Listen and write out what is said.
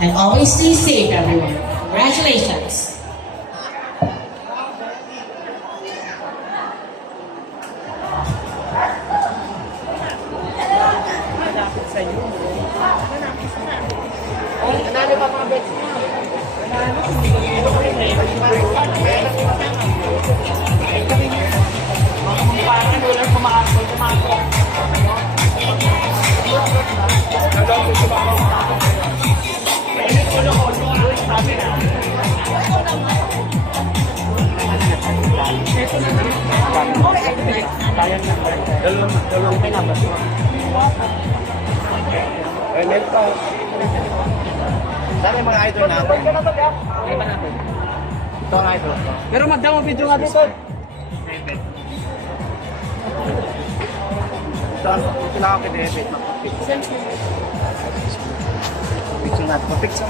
And always stay safe, everyone. Congratulations. Dami mga idol natin. Ito ang idol. Pero magdamo video nga dito. Ito lang ako kay David. Picture natin. Picture.